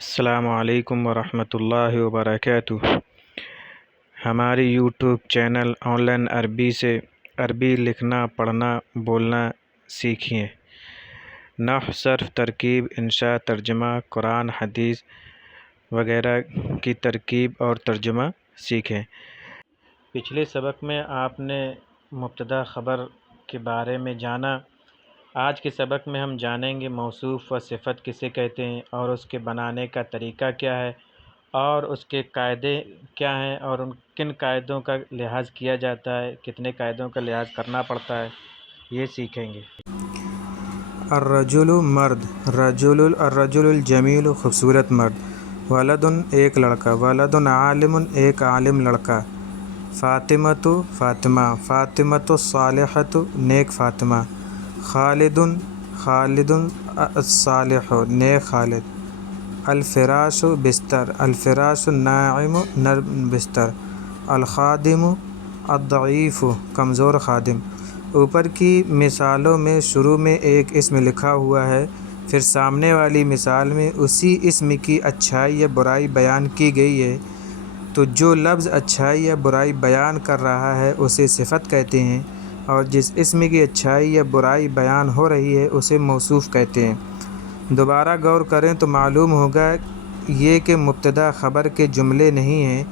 السلام علیکم ورحمۃ اللہ وبرکاتہ۔ ہماری یوٹیوب چینل آن لائن عربی سے عربی لکھنا، پڑھنا، بولنا سیکھیں۔ نحو، صرف، ترکیب، انشاء، ترجمہ، قرآن، حدیث وغیرہ کی ترکیب اور ترجمہ سیکھیں۔ پچھلے سبق میں آپ نے مبتدا خبر کے بارے میں جانا۔ آج کے سبق میں ہم جانیں گے موصوف و صفت کسے کہتے ہیں اور اس کے بنانے کا طریقہ کیا ہے اور اس کے قاعدے کیا ہیں اور ان کن قاعدوں کا لحاظ کیا جاتا ہے، کتنے قاعدوں کا لحاظ کرنا پڑتا ہے، یہ سیکھیں گے۔ الرجل مرد، الرجل الجمیل خوبصورت مرد، ولد ایک لڑکا، ولد عالم ایک عالم لڑکا، فاطمۃ فاطمہ، فاطمۃ الصالحۃ نیک فاطمہ، خالد الصالح نیک خالد، الفراش بستر، الفراش الناعم نرم بستر، الخادم الضعیف کمزور خادم۔ اوپر کی مثالوں میں شروع میں ایک اسم لکھا ہوا ہے، پھر سامنے والی مثال میں اسی اسم کی اچھائی یا برائی بیان کی گئی ہے، تو جو لفظ اچھائی یا برائی بیان کر رہا ہے اسے صفت کہتے ہیں، اور جس اسم کی اچھائی یا برائی بیان ہو رہی ہے اسے موصوف کہتے ہیں۔ دوبارہ غور کریں تو معلوم ہوگا یہ کہ مبتدا خبر کے جملے نہیں ہیں،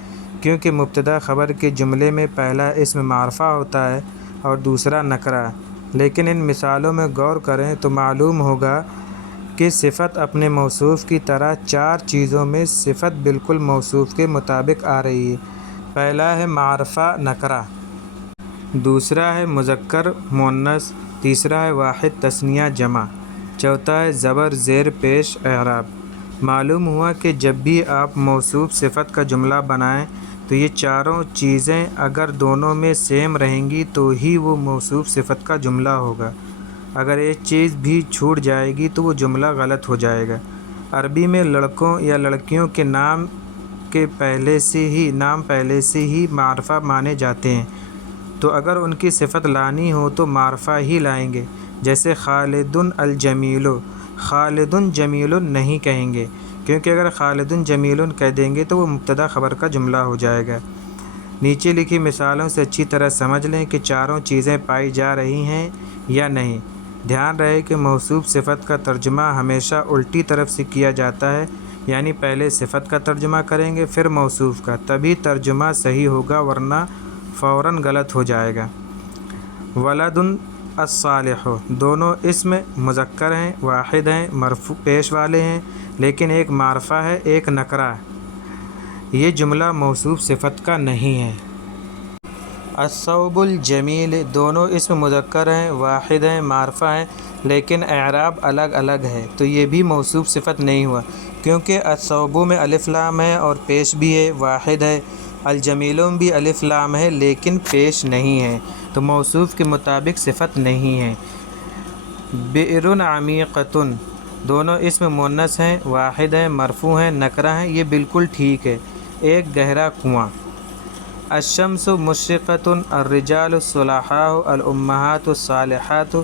کیونکہ مبتدا خبر کے جملے میں پہلا اسم معرفہ ہوتا ہے اور دوسرا نکرہ۔ لیکن ان مثالوں میں غور کریں تو معلوم ہوگا کہ صفت اپنے موصوف کی طرح چار چیزوں میں صفت بالکل موصوف کے مطابق آ رہی ہے۔ پہلا ہے معرفہ نکرہ، دوسرا ہے مذکر مؤنث، تیسرا ہے واحد تثنیہ جمع، چوتھا ہے زبر زیر پیش اعراب۔ معلوم ہوا کہ جب بھی آپ موصوف صفت کا جملہ بنائیں تو یہ چاروں چیزیں اگر دونوں میں سیم رہیں گی تو ہی وہ موصوف صفت کا جملہ ہوگا، اگر ایک چیز بھی چھوٹ جائے گی تو وہ جملہ غلط ہو جائے گا۔ عربی میں لڑکوں یا لڑکیوں کے نام پہلے سے ہی معرفہ مانے جاتے ہیں، تو اگر ان کی صفت لانی ہو تو معرفہ ہی لائیں گے، جیسے خالد الجمیل، خالد جمیل نہیں کہیں گے، کیونکہ اگر خالد جمیل کہہ دیں گے تو وہ مبتدا خبر کا جملہ ہو جائے گا۔ نیچے لکھی مثالوں سے اچھی طرح سمجھ لیں کہ چاروں چیزیں پائی جا رہی ہیں یا نہیں۔ دھیان رہے کہ موصوف صفت کا ترجمہ ہمیشہ الٹی طرف سے کیا جاتا ہے، یعنی پہلے صفت کا ترجمہ کریں گے پھر موصوف کا، تبھی ترجمہ صحیح ہوگا ورنہ فوراً غلط ہو جائے گا۔ ولد الصالح، دونوں اسم مذکر ہیں، واحد ہیں، مرفوع پیش والے ہیں، لیکن ایک معرفہ ہے ایک نکرہ، یہ جملہ موصوف صفت کا نہیں ہے۔ الثوب الجمیل، دونوں اسم مذکر ہیں، واحد ہیں، معرفہ ہیں، لیکن اعراب الگ الگ ہے، تو یہ بھی موصوف صفت نہیں ہوا، کیونکہ الثوب میں الف لام ہے اور پیش بھی ہے، واحد ہے۔ الجمیل بھی الف لام ہے لیکن پیش نہیں ہے، تو موصوف کے مطابق صفت نہیں ہے۔ بئر عمیقۃ، دونوں اسم مؤنث ہیں، واحد ہیں، مرفوع ہیں، نکرہ ہیں، یہ بالکل ٹھیک ہے، ایک گہرا کنواں۔ الشمس مشرقۃ، الرجال الصلحاء، الامہات الصالحات،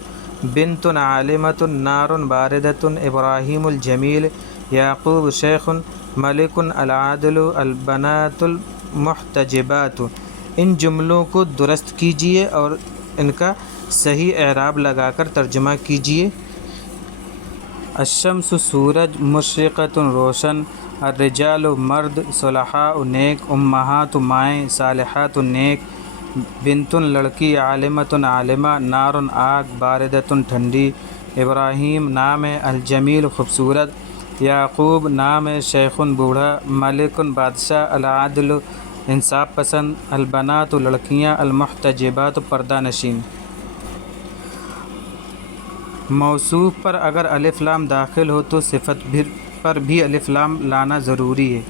بنت عالمۃ، نار باردۃ، ابراہیم الجمیل، یعقوب شیخ، ملک العادل، البنات المحتجبات۔ ان جملوں کو درست کیجیے اور ان کا صحیح اعراب لگا کر ترجمہ کیجیے۔ الشمس سورج، مشرقۃ روشن، الرجال مرد، صلحاء نیک، امہات مائیں، صالحات نیک، بنت لڑکی، عالمۃ عالمہ، نار آگ، باردۃ ٹھنڈی، ابراہیم نام ہے، الجمیل خوبصورت، یعقوب نام ہے، شیخ بوڑھا، ملک بادشاہ، العادل انصاف پسند، البنات لڑکیاں، المحتجبات پردہ نشین۔ موصوف پر اگر الف لام داخل ہو تو صفت پر بھی الف لام لانا ضروری ہے،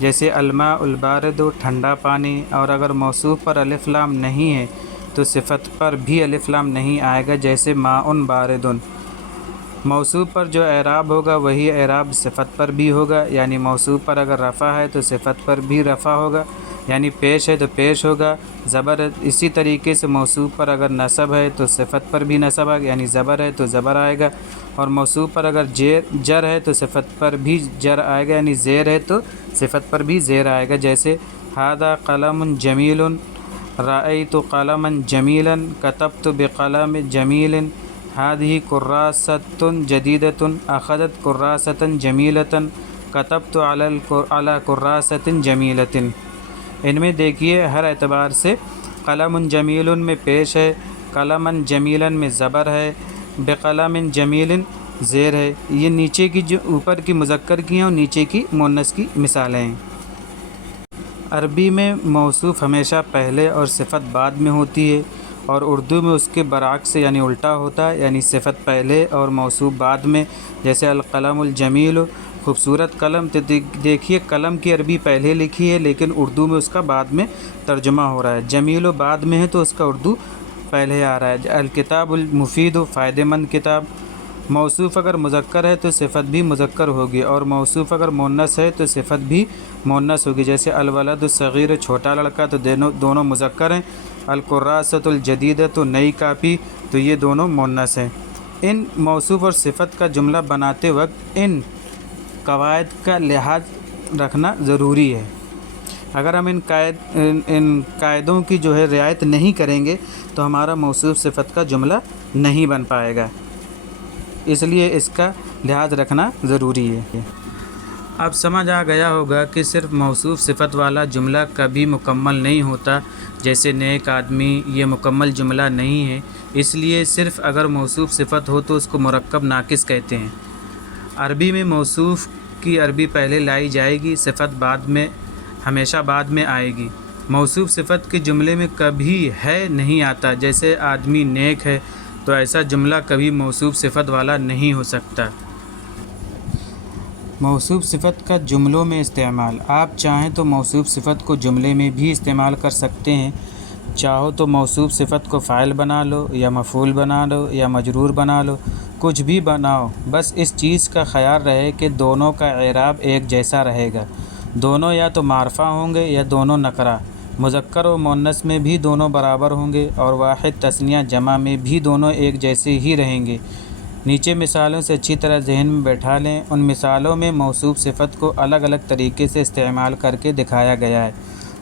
جیسے الماء البارد ٹھنڈا پانی، اور اگر موصوف پر الف لام نہیں ہے تو صفت پر بھی الف لام نہیں آئے گا، جیسے ماء بارد۔ موصوف پر جو اعراب ہوگا وہی اعراب صفت پر بھی ہوگا، یعنی موصوف پر اگر رفع ہے تو صفت پر بھی رفع ہوگا، یعنی پیش ہے تو پیش ہوگا، زبر ہے اسی طریقے سے موصوف پر اگر نصب ہے تو صفت پر بھی نصب ہے، یعنی زبر ہے تو زبر آئے گا، اور موصوف پر اگر جر ہے تو صفت پر بھی جر آئے گا، یعنی زیر ہے تو صفت پر بھی زیر آئے گا، جیسے ھذا قلم جمیل، رأیت قلما جمیلا، کتبت بقلم جمیل، ھذہ کراسۃ جدیدۃ، اخذت کراسۃ جمیلۃ، کتبت علی کراسۃ جمیلۃ۔ ان میں دیکھیے ہر اعتبار سے قلم جمیل میں پیش ہے، قلما جمیلا میں زبر ہے، بقلم جمیل زیر ہے۔ یہ نیچے کی جو اوپر کی مذکر کی ہیں اور نیچے کی مؤنث کی مثالیں ہیں۔ عربی میں موصوف ہمیشہ پہلے اور صفت بعد میں ہوتی ہے، اور اردو میں اس کے برعکس یعنی الٹا ہوتا ہے، یعنی صفت پہلے اور موصوف بعد میں، جیسے القلم الجمیل، خوبصورت قلم۔ تو دیکھیے قلم کی عربی پہلے لکھی ہے لیکن اردو میں اس کا بعد میں ترجمہ ہو رہا ہے، جمیل بعد میں ہے تو اس کا اردو پہلے آ رہا ہے۔ الکتاب المفید، فائدہ مند کتاب۔ موصوف اگر مذکر ہے تو صفت بھی مذکر ہوگی، اور موصوف اگر مؤنث ہے تو صفت بھی مؤنث ہوگی، جیسے الولد الصغیر، چھوٹا لڑکا، تو دونوں مذکر ہیں۔ الکراسۃ الجدیدۃ، نئی کاپی، تو یہ دونوں مؤنث ہیں۔ ان موصوف اور صفت کا جملہ بناتے وقت ان قواعد کا لحاظ رکھنا ضروری ہے۔ اگر ہم ان قاعدوں کی جو ہے رعایت نہیں کریں گے تو ہمارا موصوف صفت کا جملہ نہیں بن پائے گا، اس لیے اس کا لحاظ رکھنا ضروری ہے۔ اب سمجھ آ گیا ہوگا کہ صرف موصوف صفت والا جملہ کبھی مکمل نہیں ہوتا، جیسے نیک آدمی، یہ مکمل جملہ نہیں ہے، اس لیے صرف اگر موصوف صفت ہو تو اس کو مرکب ناقص کہتے ہیں۔ عربی میں موصوف کی عربی پہلے لائی جائے گی، صفت بعد میں، ہمیشہ بعد میں آئے گی۔ موصوف صفت کے جملے میں کبھی ہے نہیں آتا، جیسے آدمی نیک ہے، تو ایسا جملہ کبھی موصوف صفت والا نہیں ہو سکتا۔ موصوف صفت کا جملوں میں استعمال۔ آپ چاہیں تو موصوف صفت کو جملے میں بھی استعمال کر سکتے ہیں، چاہو تو موصوف صفت کو فاعل بنا لو، یا مفعول بنا لو، یا مجرور بنا لو، کچھ بھی بناؤ، بس اس چیز کا خیال رہے کہ دونوں کا اعراب ایک جیسا رہے گا۔ دونوں یا تو معرفہ ہوں گے یا دونوں نکرہ، مذکر و مؤنث میں بھی دونوں برابر ہوں گے، اور واحد تثنیہ جمع میں بھی دونوں ایک جیسے ہی رہیں گے۔ نیچے مثالوں سے اچھی طرح ذہن میں بیٹھا لیں۔ ان مثالوں میں موصوف صفت کو الگ الگ طریقے سے استعمال کر کے دکھایا گیا ہے۔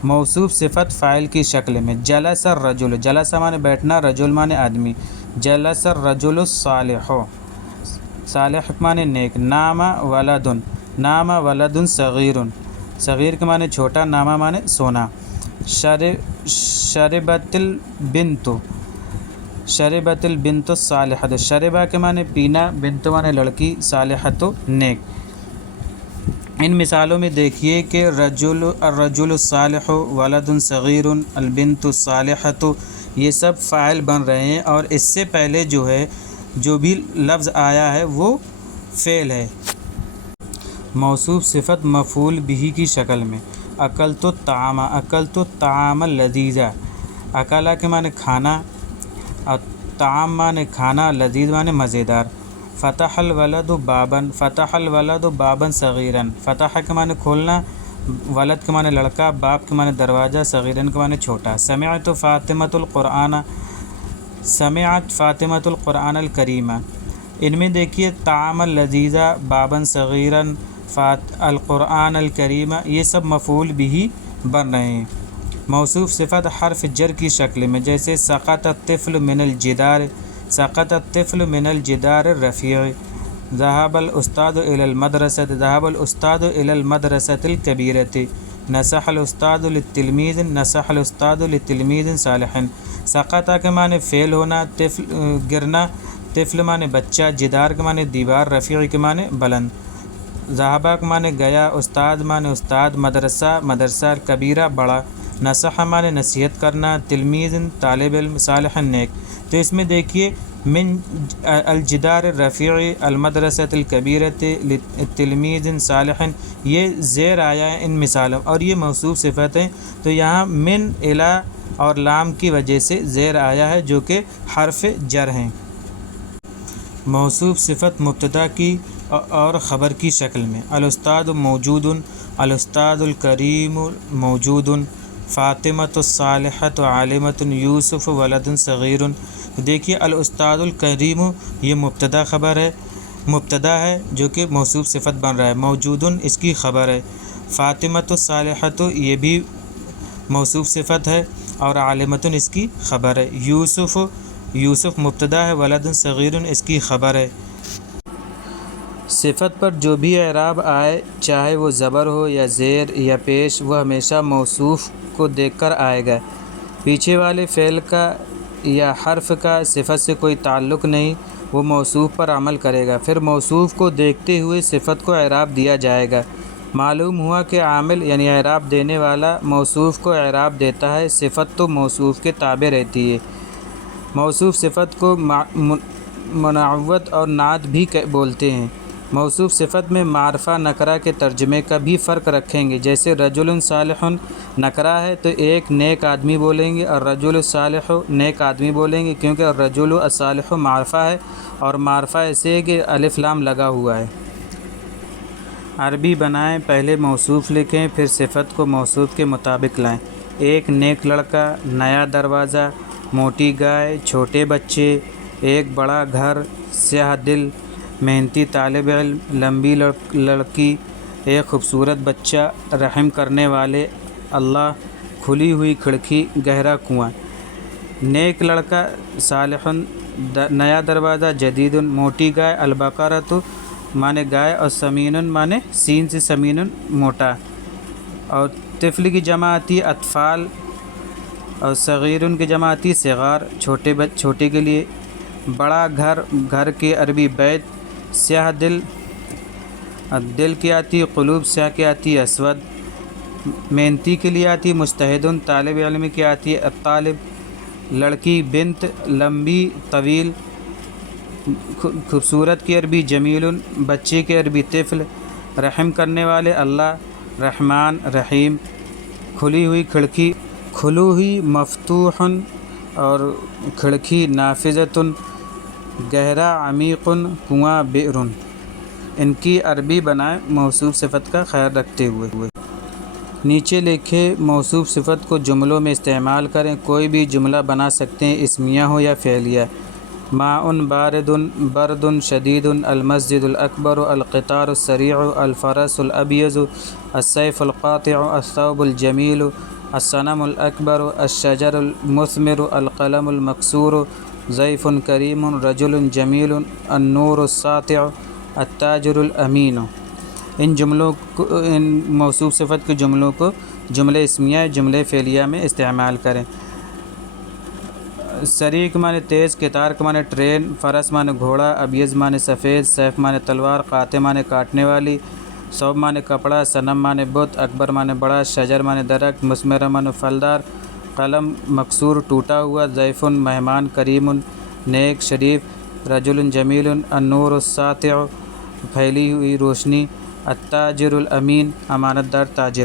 موصوف صفت فاعل کی شکل میں، جلس الرجل، جلس مانے بیٹھنا، رجل مانے آدمی، جلس الرجل الصالح، صالح مانے نیک، نام ولد، نام ولد صغیر، صغیر کے معنی چھوٹا، نامہ معنی سونا، شربت البنت، شربت البنت الصالحۃ، شربہ کے معنی پینا، بنت معنی لڑکی، صالحۃ نیک۔ ان مثالوں میں دیکھیے کہ الرجل الصالح، ولد صغیر، البنت الصالحۃ، یہ سب فاعل بن رہے ہیں، اور اس سے پہلے جو ہے جو بھی لفظ آیا ہے وہ فعل ہے۔ موصوف صفت مفعول بہ کی شکل میں، اکلت الطعام، اکلت الطعام اللذیذ، اکلا کے معنی کھانا، الطعام معنی کھانا، لذیذ معنی مزیدار۔ فتح الولد بابا، فتح الولد بابا صغیرا، فتح کے معنی کھولنا، ولد کے معنی لڑکا، باب کے معنی دروازہ، صغیرا کے معنی چھوٹا۔ سمعت فاطمۃ القرآن، سمعت فاطمۃ القرآن الکریم۔ ان میں دیکھیے طعام اللذیذ، بابا صغیرا، القرآن الکریم، یہ سب مفعول بہ بن رہے ہیں۔ موصوف صفت حرف جر کی شکل میں، جیسے سقط الطفل من الجدار، سقط الطفل من الجدار الرفیع، ذهب الاستاذ الى المدرسة، ذهب الاستاذ الى المدرسة الكبيرة، نصح الاستاذ للتلميذ، نصح الاستاذ للتلميذ صالح۔ سقط کے معنی فعل ہونا، طفل گرنا، طفل معنی بچہ، جدار کے معنی دیوار، رفیع کے معنی بلند۔ ذهب کے معنی گیا، استاد معنی استاد، مدرسہ مدرسہ، کبیرہ بڑا، نصح معنی نصیحت کرنا، تلمیذ طالب علم، صالح نیک۔ تو اس میں دیکھیے من الجدار الرفیع، المدرسۃ الکبیرۃ، تلمیذ صالح، یہ زیر آیا ہے ان مثالوں، اور یہ موصوف صفت ہیں، تو یہاں من الی اور لام کی وجہ سے زیر آیا ہے جو کہ حرف جر ہیں۔ موصوف صفت مبتدا کی اور خبر کی شکل میں، الاستاذ موجود، الاستاذ الکریم موجود، فاطمۃ الصالحۃ عالمۃ، یوسف ولد صغیر۔ دیکھیے الاستاذ الکریم یہ مبتدا خبر ہے، مبتدا ہے جو کہ موصوف صفت بن رہا ہے، موجودن اس کی خبر ہے، فاطمۃ الصالحۃ یہ بھی موصوف صفت ہے اور عالمۃ اس کی خبر ہے، یوسف مبتدا ہے، ولد صغیر اس کی خبر ہے۔ صفت پر جو بھی اعراب آئے چاہے وہ زبر ہو یا زیر یا پیش، وہ ہمیشہ موصوف کو دیکھ کر آئے گا۔ پیچھے والے فعل کا یا حرف کا صفت سے کوئی تعلق نہیں، وہ موصوف پر عمل کرے گا، پھر موصوف کو دیکھتے ہوئے صفت کو اعراب دیا جائے گا۔ معلوم ہوا کہ عامل یعنی اعراب دینے والا موصوف کو اعراب دیتا ہے، صفت تو موصوف کے تابع رہتی ہے۔ موصوف صفت کو منعوت اور نعت بھی بولتے ہیں۔ موصوف صفت میں معرفہ نکرہ کے ترجمے کا بھی فرق رکھیں گے، جیسے رجل صالح نکرہ ہے تو ایک نیک آدمی بولیں گے، اور رجل صالح نیک آدمی بولیں گے، کیونکہ الرجل الصالح معرفہ ہے، اور معرفہ ایسے ہے کہ الف لام لگا ہوا ہے۔ عربی بنائیں، پہلے موصوف لکھیں، پھر صفت کو موصوف کے مطابق لائیں۔ ایک نیک لڑکا، نیا دروازہ، موٹی گائے، چھوٹے بچے، ایک بڑا گھر، سیاہ دل، محنتی طالب علم، لمبی لڑکی، ایک خوبصورت بچہ، رحم کرنے والے اللہ، کھلی ہوئی کھڑکی، گہرا کنواں۔ نیک لڑکا صالح، نیا دروازہ جدید، موٹی گائے البقرۃ مانے گائے، اور سمین مانے سین سے سمین موٹا، اور طفل کی جمع آتی اطفال، اور صغیر کی جمع آتی صغار چھوٹے کے لیے۔ بڑا گھر کے عربی بیت، سیاہ دل کی آتی قلوب، سیاہ کی آتی اسود، محنتی کے لیے آتی مجتہد، طالب علم کی آتی الطالب، لڑکی بنت، لمبی طویل، خوبصورت کی عربی جمیل، بچے کے عربی طفل، رحم کرنے والے اللہ رحمان رحیم، کھلی ہوئی کھڑکی کھلو ہوئی مفتوح، اور کھڑکی نافذۃ، گہرا عمیق کنواں بئر۔ ان کی عربی بنائیں موصوف صفت کا خیال رکھتے ہوئے۔ نیچے لکھے موصوف صفت کو جملوں میں استعمال کریں، کوئی بھی جملہ بنا سکتے ہیں، اسمیہ ہو یا فعلیہ۔ ماء بارد برد شدید، المسجد الاکبر، القطار السریع، الفرس الابیض، السیف القاطع، الثوب الجمیل، الصنم الاکبر، الشجر المثمر، القلم المکسور، ضیف کریم، رجل جمیل، النور الساطع، التاجر الامین۔ ان موصوف صفت کے جملوں کو جملے اسمیہ جملے فعلیہ میں استعمال کریں۔ سریع کے معنی تیز، قطار کے معنی ٹرین، فرس معنی گھوڑا، ابیض معنی سفید، سیف معنی تلوار، قاطع معنی کاٹنے والی، ثوب معنی کپڑا، صنم معنی بت، اکبر معنی بڑا، شجر معنی درخت، مثمر معنی پھلدار، قلم مکسور ٹوٹا ہوا، ضیف مہمان، کریم نیک شریف، رجل جمیل، النور الساطع پھیلی ہوئی روشنی، التاجر الامین امانت دار تاجر۔